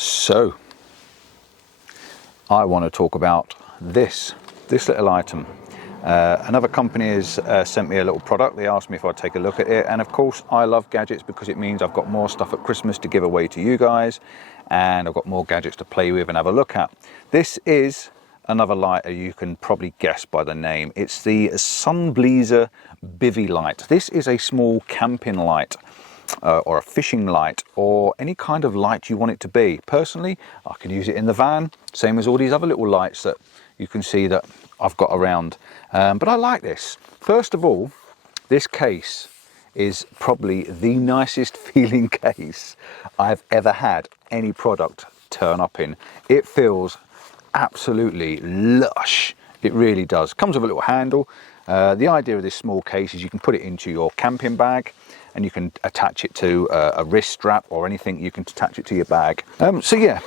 So I want to talk about this little item. Another company has sent me a little product. They asked me if I'd take a look at it, and of course I love gadgets because it means I've got more stuff at Christmas to give away to you guys, and I've got more gadgets to play with and have a look at. This is another lighter. You can probably guess by the name. It's the Seablesa Bivvy Lite. This is a small camping light. Or a fishing light, or any kind of light you want it to be. Personally, I could use it in the van, same as all these other little lights that you can see that I've got around. But I like this. First of all, this case is probably the nicest feeling case I've ever had any product turn up in. It feels absolutely lush. It really does. Comes with a little handle. The idea of this small case is you can put it into your camping bag, and you can attach it to a wrist strap or anything. You can attach it to your bag. So yeah,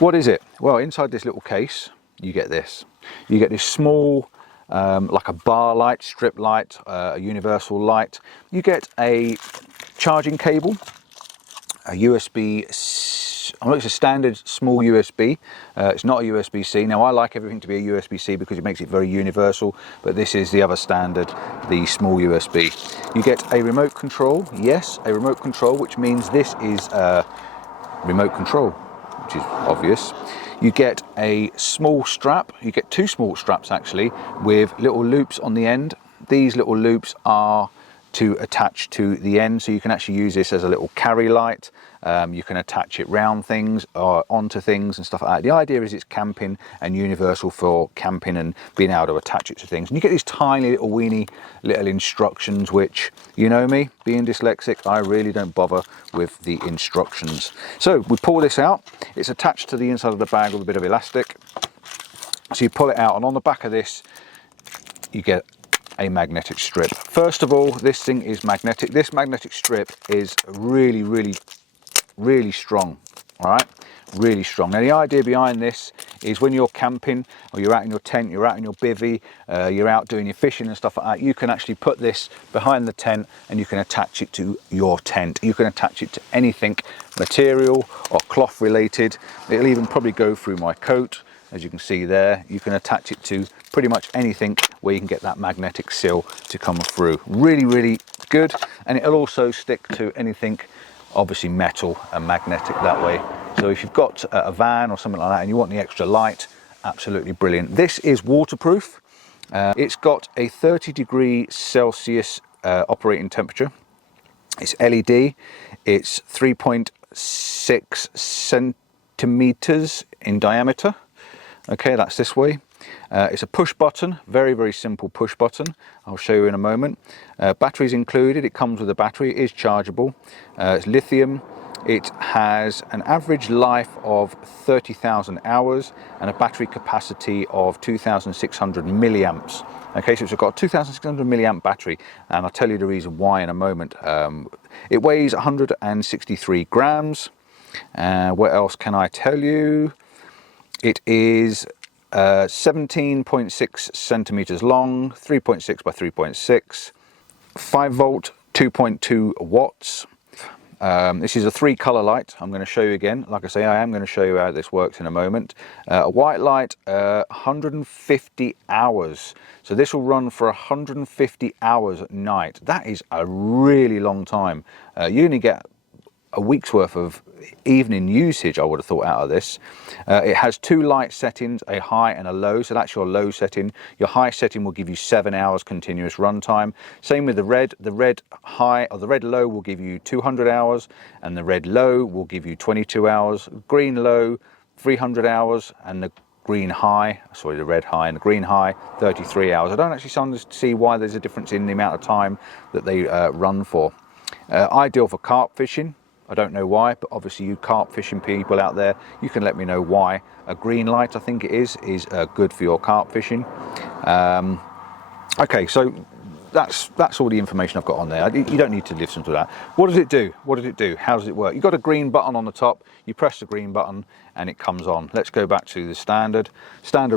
what is it? Well, inside this little case, you get this. You get this small, like a bar light, strip light, a universal light. You get a charging cable, a USB, it's a standard small USB. It's not a USB-C. Now, I like everything to be a USB-C because it makes it very universal, but this is the other standard, the small USB. You get a remote control. Yes, a remote control, which means this is remote control, which is obvious. You get a small strap. You get two small straps, actually, with little loops on the end. These little loops are to attach to the end, so you can actually use this as a little carry light. You can attach it round things or onto things and stuff like that. The idea is it's camping and universal for camping and being able to attach it to things. And you get these tiny little weeny little instructions, which, you know me, being dyslexic, I really don't bother with the instructions. So we pull this out. It's attached to the inside of the bag with a bit of elastic. So you pull it out, and on the back of this you get a magnetic strip. First of all, this thing is magnetic. This magnetic strip is really strong. All right, really strong. Now, the idea behind this is when you're camping or you're out in your tent, you're out in your bivvy, you're out doing your fishing and stuff like that, you can actually put this behind the tent and you can attach it to your tent. You can attach it to anything material or cloth related. It'll even probably go through my coat. As you can see there, you can attach it to pretty much anything where you can get that magnetic seal to come through. Really good. And it'll also stick to anything, obviously metal and magnetic that way. So if you've got a van or something like that and you want the extra light, absolutely brilliant. This is waterproof. It's got a 30°C operating temperature. It's LED. It's 3.6 centimeters in diameter. Okay, that's this way. It's a push button, very simple push button. I'll show you in a moment. Batteries included. It comes with a battery. It is chargeable. It's lithium. It has an average life of 30,000 hours and a battery capacity of 2,600 milliamps. Okay, so it's got a 2,600 milliamp battery, and I'll tell you the reason why in a moment. It weighs 163 grams. What else can I tell you? It is 17.6 centimeters long, 3.6 by 3.6, 5 volt, 2.2 watts. This is a 3-color light. I'm going to show you again. Like I say, I am going to show you how this works in a moment. A white light, 150 hours. So this will run for 150 hours at night. That is a really long time. You only get a week's worth of evening usage, I would have thought, out of this. It has 2 light settings, a high and a low. So that's your low setting. Your high setting will give you 7 hours continuous run time. Same with the red. The red high or the red low will give you 200 hours, and the red low will give you 22 hours. Green low, 300 hours, and the green high, sorry, the red high and the green high, 33 hours. I don't actually see why there's a difference in the amount of time that they run for. Ideal for carp fishing. I don't know why, but obviously you carp fishing people out there, you can let me know why. A green light, I think it is good for your carp fishing. Okay, so that's all the information I've got on there. You don't need to listen to that. What does it do? What does it do? How does it work? You've got a green button on the top. You press the green button and it comes on. Let's go back to the standard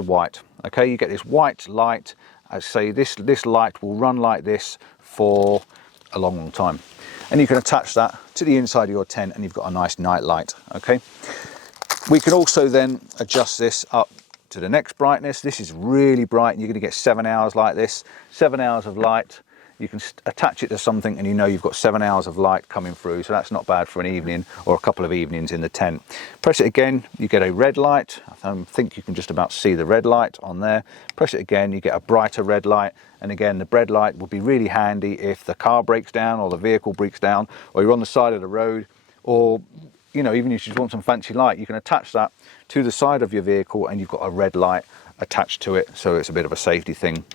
white. Okay, you get this white light. I say this light will run like this for a long time. And you can attach that to the inside of your tent and you've got a nice night light. Okay, We can also then adjust this up to the next brightness. This is really bright and you're going to get 7 hours like this, 7 hours of light. You can attach it to something and you know you've got 7 hours of light coming through, so that's not bad for an evening or a couple of evenings in the tent. Press it again, you get a red light. I think you can just about see the red light on there. Press it again, you get a brighter red light, and again the red light will be really handy if the car breaks down or the vehicle breaks down or you're on the side of the road, or you know, even if you just want some fancy light, you can attach that to the side of your vehicle and you've got a red light attached to it, so it's a bit of a safety thing.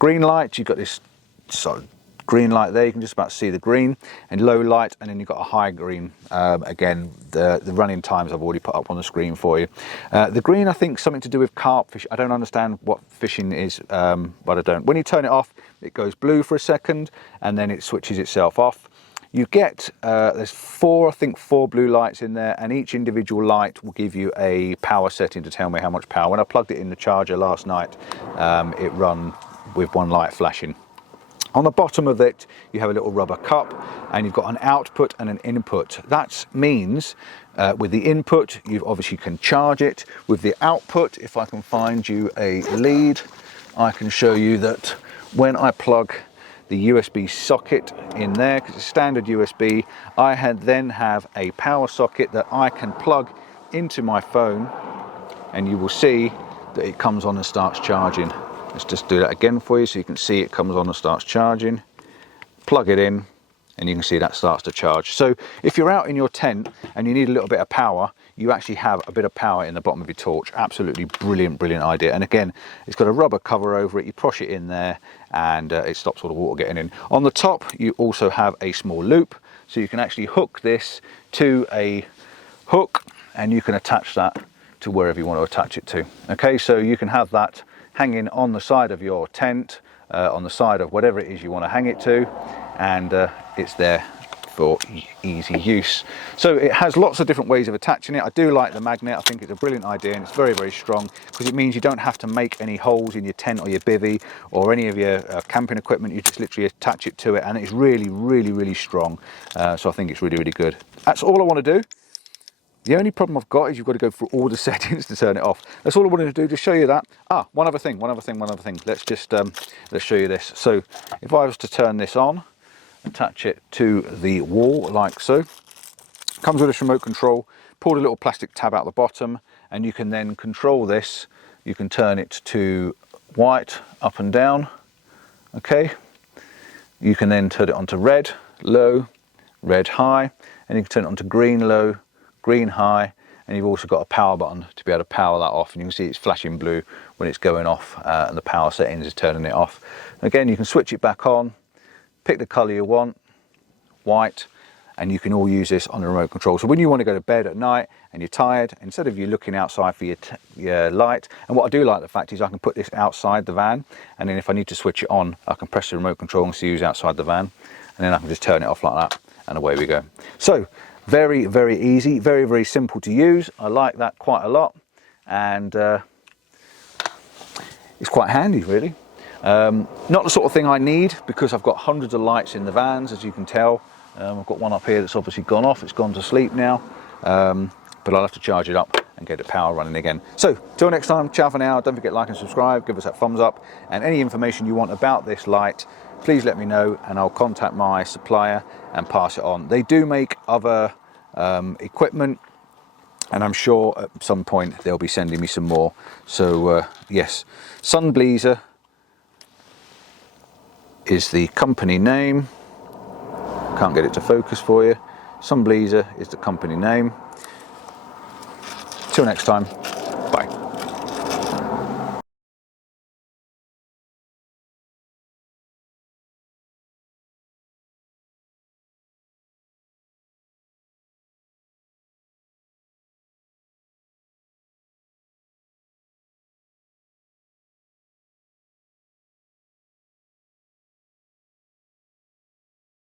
Green light, you've got this sort of green light there, you can just about see the green, and low light, and then you've got a high green. Again, the running times I've already put up on the screen for you. The green, I think, something to do with carp fish. I don't understand what fishing is, but I don't. When you turn it off, it goes blue for a second, and then it switches itself off. You get, there's four blue lights in there, and each individual light will give you a power setting to tell me how much power. When I plugged it in the charger last night, it run with one light flashing. On the bottom of it, you have a little rubber cup, and you've got an output and an input. That means with the input, you obviously can charge it. With the output, if I can find you a lead, I can show you that when I plug the USB socket in there, because it's standard USB, I then have a power socket that I can plug into my phone, and you will see that it comes on and starts charging. Let's just do that again for you so you can see it comes on and starts charging. Plug it in and you can see that starts to charge. So if you're out in your tent and you need a little bit of power, you actually have a bit of power in the bottom of your torch. Absolutely brilliant, brilliant idea. And again, it's got a rubber cover over it. You push it in there and it stops all the water getting in. On the top, you also have a small loop, so you can actually hook this to a hook and you can attach that to wherever you want to attach it to. Okay, so you can have that hanging on the side of your tent, on the side of whatever it is you want to hang it to, and it's there for easy use. So it has lots of different ways of attaching it. I do like the magnet. I think it's a brilliant idea, and it's very, very strong, because it means you don't have to make any holes in your tent or your bivvy or any of your camping equipment. You just literally attach it to it, and it's really, really, really strong. So I think it's really, really good. That's all I want to do. The only problem I've got is you've got to go through all the settings to turn it off. That's all I wanted to do, to show you that. One other thing. Let's just let's show you this. So if I was to turn this on, attach it to the wall like so, comes with a remote control, pull a little plastic tab out the bottom, and you can then control this. You can turn it to white up and down. Okay, you can then turn it onto red low, red high, and you can turn it onto green low, green high, and you've also got a power button to be able to power that off, and you can see it's flashing blue when it's going off, and the power settings is turning it off. Again, you can switch it back on, pick the color you want, white, and you can all use this on the remote control. So when you want to go to bed at night and you're tired, instead of you looking outside for your light, and what I do like the fact is I can put this outside the van, and then if I need to switch it on, I can press the remote control and see who's outside the van, and then I can just turn it off like that, and away we go. So very, very easy, very, very simple to use. I like that quite a lot, and it's quite handy, really. Not the sort of thing I need, because I've got hundreds of lights in the vans, as you can tell. I've got one up here that's obviously gone off, it's gone to sleep now, but I'll have to charge it up and get the power running again. So till next time, ciao for now. Don't forget to like and subscribe, give us that thumbs up, and any information you want about this light, please let me know, and I'll contact my supplier and pass it on. They do make other equipment, and I'm sure at some point they'll be sending me some more. So yes, Seablesa is the company name. Can't get it to focus for you. Seablesa is the company name. Till next time.